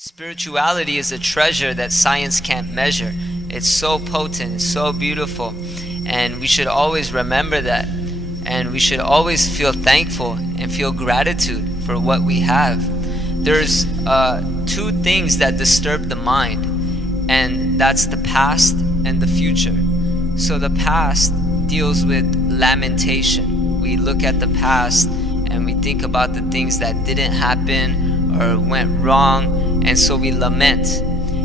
Spirituality is a treasure that science can't measure. It's so potent, it's so beautiful, and we should always remember that. And we should always feel thankful and feel gratitude for what we have. There's two things that disturb the mind, and that's the past and the future. So the past deals with lamentation. We look at the past and we think about the things that didn't happen or went wrong, and so we lament.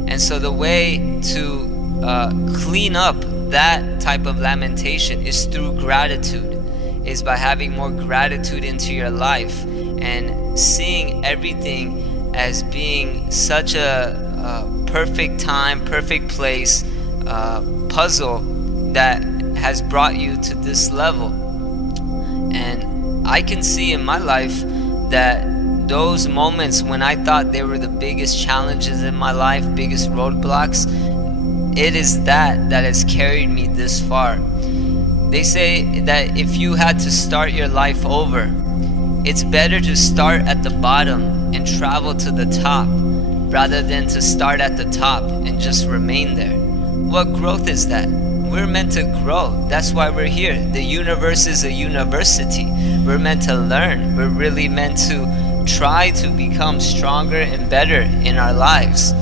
And so the way to clean up that type of lamentation is through gratitude, is by having more gratitude into your life and seeing everything as being such a perfect time, perfect place, puzzle that has brought you to this level. And I can see in my life that those moments when I thought they were the biggest challenges in my life, biggest roadblocks, it is that has carried me this far. They say that if you had to start your life over, it's better to start at the bottom and travel to the top rather than to start at the top and just remain there. What growth is that? We're meant to grow. That's why we're here. The universe is a university. We're meant to learn. We're really meant to try to become stronger and better in our lives.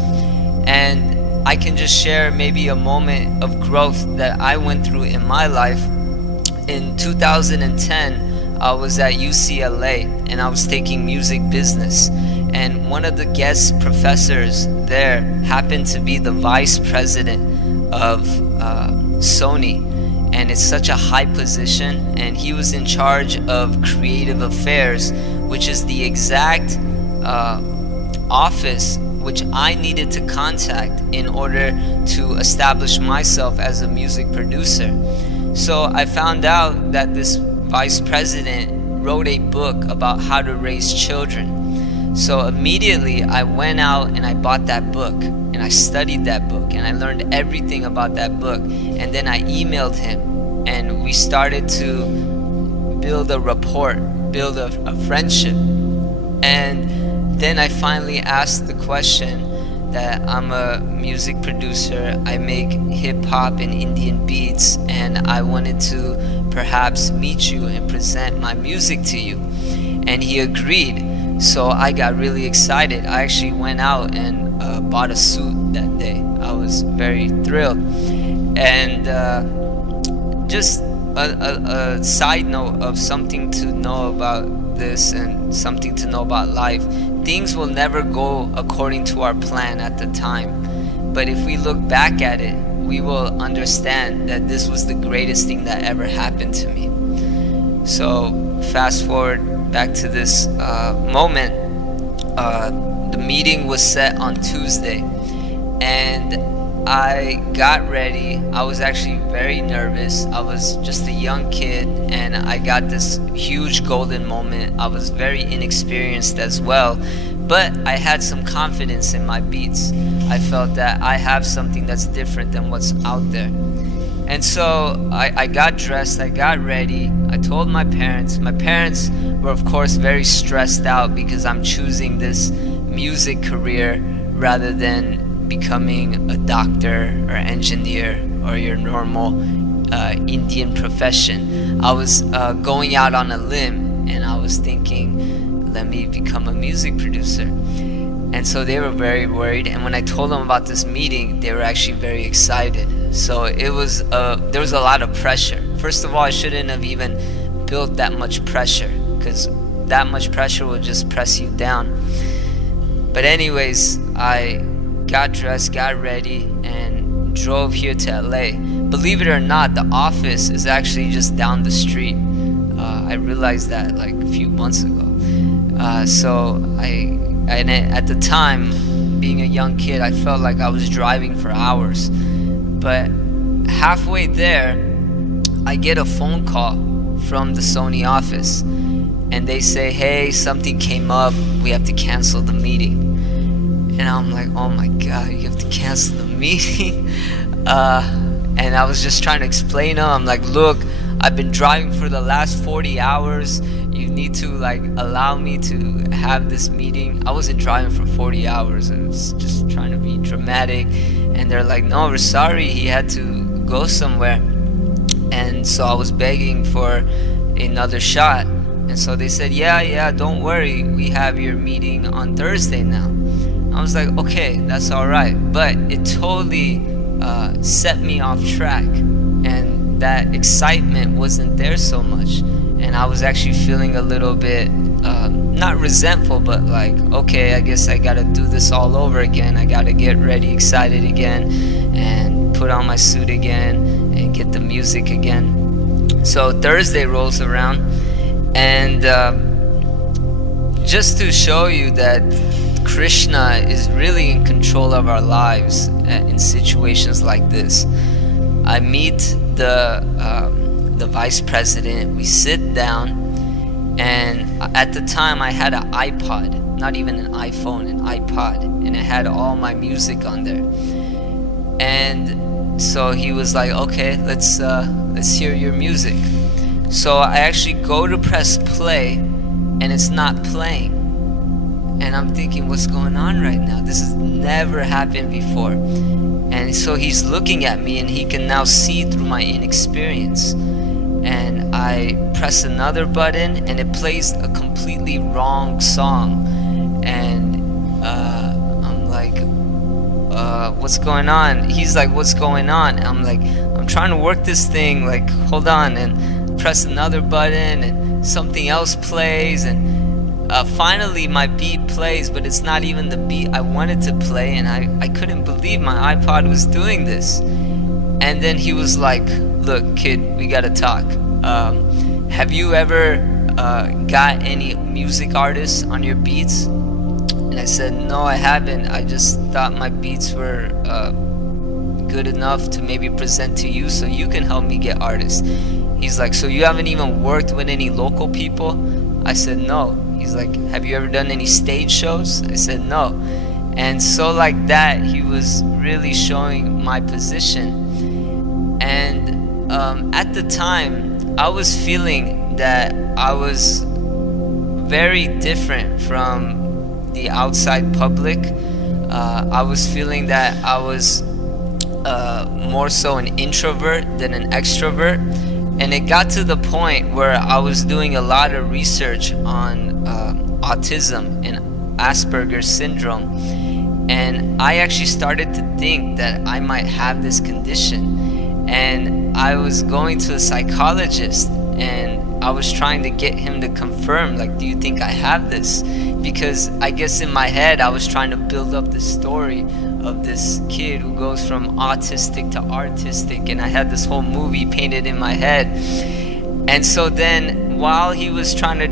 And I can just share maybe a moment of growth that I went through in my life. In 2010, I was at UCLA and I was taking music business. And one of the guest professors there happened to be the vice president of Sony. And it's such a high position, and he was in charge of creative affairs, which is the exact office which I needed to contact in order to establish myself as a music producer. So I found out that this vice president wrote a book about how to raise children. So immediately I went out and I bought that book, and I studied that book, and I learned everything about that book. And then I emailed him, and we started to build a rapport, build a friendship. And then I finally asked the question that I'm a music producer, I make hip hop and Indian beats, and I wanted to perhaps meet you and present my music to you. And he agreed. So I got really excited. I actually went out and bought a suit that day. I was very thrilled. And just a side note of something to know about this and something to know about life. Things will never go according to our plan at the time. But if we look back at it, we will understand that this was the greatest thing that ever happened to me. So fast forward back to this moment. The meeting was set on Tuesday, and I got ready. I was actually very nervous. I was just a young kid, and I got this huge golden moment. I was very inexperienced as well, but I had some confidence in my beats. I felt that I have something that's different than what's out there. And so I got dressed, I got ready, I told my parents. My parents were of course very stressed out because I'm choosing this music career rather than becoming a doctor or engineer or your normal Indian profession. I was going out on a limb, and I was thinking, let me become a music producer. And so they were very worried, and when I told them about this meeting, they were actually very excited. So it was there was a lot of pressure. First of all, I shouldn't have even built that much pressure, because that much pressure will just press you down. But anyways, I got dressed, got ready, and drove here to LA. Believe it or not, the office is actually just down the street. I realized that like a few months ago. And at the time, being a young kid, I felt like I was driving for hours. But halfway there, I get a phone call from the Sony office, and they say, hey, something came up, we have to cancel the meeting. And I'm like, oh my god, you have to cancel the meeting? And I was just trying to explain to them, I'm like, look, I've been driving for the last 40 hours, you need to like allow me to have this meeting. I wasn't driving for 40 hours. I was just trying to be dramatic. And they're like, no, we're sorry, he had to go somewhere. And so I was begging for another shot. And so they said, yeah, don't worry, we have your meeting on Thursday now. I was like, okay, that's all right. But it totally set me off track, and that excitement wasn't there so much. And I was actually feeling a little bit not resentful, but like, okay, I guess I gotta do this all over again. I gotta get ready, excited again, and put on my suit again and get the music again. So Thursday rolls around, and just to show you that Krishna is really in control of our lives in situations like this, I meet the vice president. We sit down, and at the time I had an iPod, not even an iPhone, an iPod, and it had all my music on there. And so he was like, okay, let's hear your music. So I actually go to press play, and it's not playing. And I'm thinking, what's going on right now? This has never happened before. And so he's looking at me, and he can now see through my inexperience. And I press another button, and it plays a completely wrong song. And I'm like, what's going on? He's like, what's going on? And I'm like, I'm trying to work this thing, like, hold on. And press another button, and something else plays, and finally my beat plays, but it's not even the beat I wanted to play. And I couldn't believe my iPod was doing this. And then he was like, look, kid, we gotta talk. Have you ever got any music artists on your beats? And I said, no, I haven't. I just thought my beats were good enough to maybe present to you so you can help me get artists. He's like, so you haven't even worked with any local people? I said, no. He's like, have you ever done any stage shows? I said, no. And so like that, he was really showing my position. And at the time, I was feeling that I was very different from the outside public. I was feeling that I was more so an introvert than an extrovert. And it got to the point where I was doing a lot of research on autism and Asperger's syndrome. And I actually started to think that I might have this condition. And I was going to a psychologist, and I was trying to get him to confirm, like, do you think I have this? Because I guess in my head I was trying to build up the story of this kid who goes from autistic to artistic, and I had this whole movie painted in my head. And so then while he was trying to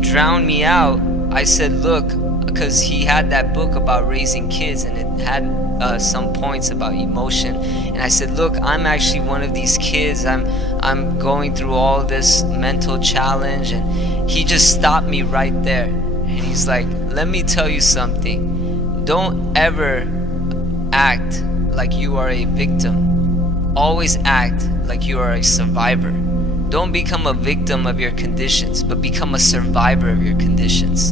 drown me out, I said, look, because he had that book about raising kids, and it had some points about emotion, and I said, look, I'm actually one of these kids. I'm going through all this mental challenge. And he just stopped me right there, and he's like, let me tell you something. Don't ever act like you are a victim. Always act like you are a survivor. Don't become a victim of your conditions, but become a survivor of your conditions.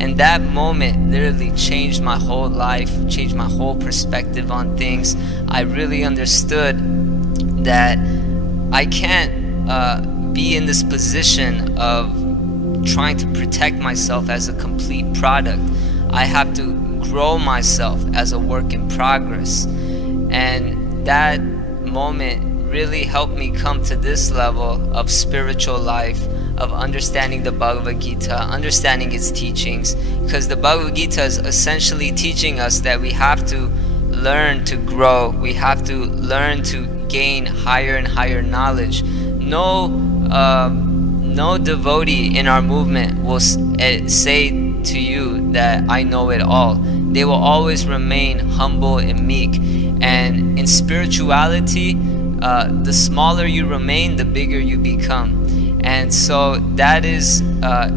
And that moment literally changed my whole life, changed my whole perspective on things. I really understood that I can't be in this position of trying to protect myself as a complete product. I have to grow myself as a work in progress. And that moment really helped me come to this level of spiritual life, of understanding the Bhagavad Gita, understanding its teachings, because the Bhagavad Gita is essentially teaching us that we have to learn to grow, we have to learn to gain higher and higher knowledge. No devotee in our movement will say to you that I know it all. They will always remain humble and meek. And in spirituality, the smaller you remain, the bigger you become. And so that is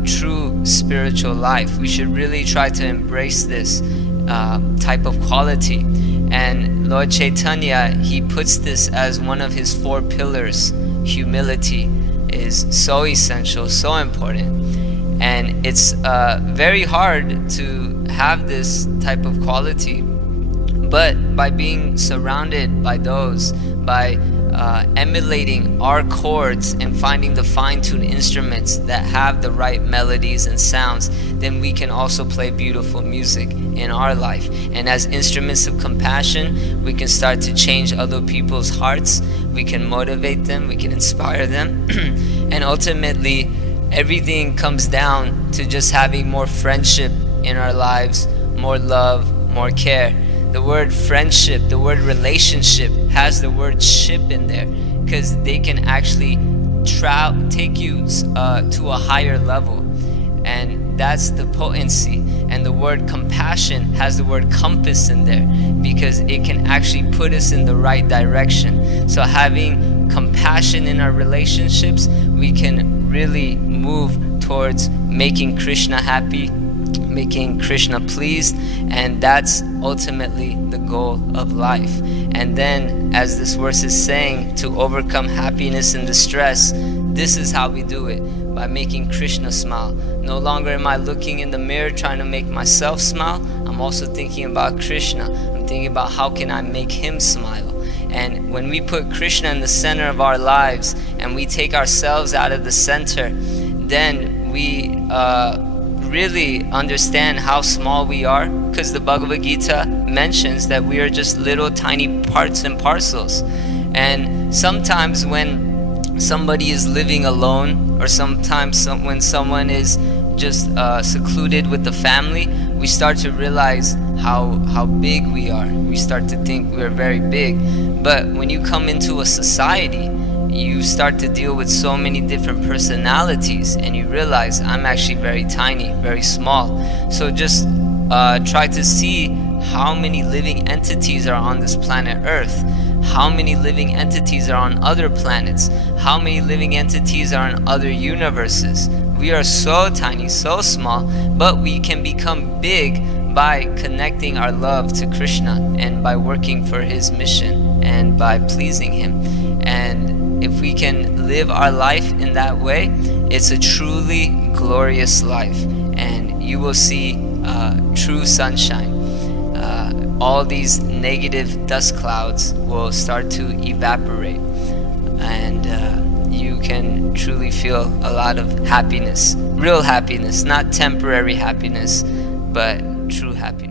true spiritual life. We should really try to embrace this type of quality. And Lord Chaitanya, he puts this as one of his 4 pillars: humility. is so essential, so important. And it's very hard to have this type of quality, but by being surrounded by those, by emulating our chords and finding the fine-tuned instruments that have the right melodies and sounds, then we can also play beautiful music in our life. And as instruments of compassion, we can start to change other people's hearts, we can motivate them, we can inspire them, and ultimately everything comes down to just having more friendship in our lives, more love, more care. The word friendship, the word relationship has the word ship in there, because they can actually take you to a higher level, and that's the potency. And the word compassion has the word compass in there, because it can actually put us in the right direction. So having compassion in our relationships, we can really move towards making Krishna happy, making Krishna pleased, and that's ultimately the goal of life. And then, as this verse is saying, to overcome happiness and distress, this is how we do it, by making Krishna smile. No longer am I looking in the mirror trying to make myself smile. I'm also thinking about Krishna. I'm thinking about how can I make him smile. And when we put Krishna in the center of our lives and we take ourselves out of the center, then we really understand how small we are, because the Bhagavad Gita mentions that we are just little tiny parts and parcels. And sometimes when somebody is living alone, or sometimes when someone is just secluded with the family, we start to realize how big we are. We start to think we're very big. But when you come into a society, you start to deal with so many different personalities, and you realize I'm actually very tiny, very small. So just try to see how many living entities are on this planet Earth, how many living entities are on other planets, how many living entities are in other universes. We are so tiny, so small, but we can become big by connecting our love to Krishna, and by working for his mission, and by pleasing him. And if we can live our life in that way, it's a truly glorious life, and you will see true sunshine. All these negative dust clouds will start to evaporate, and you can truly feel a lot of happiness, real happiness, not temporary happiness, but true happiness.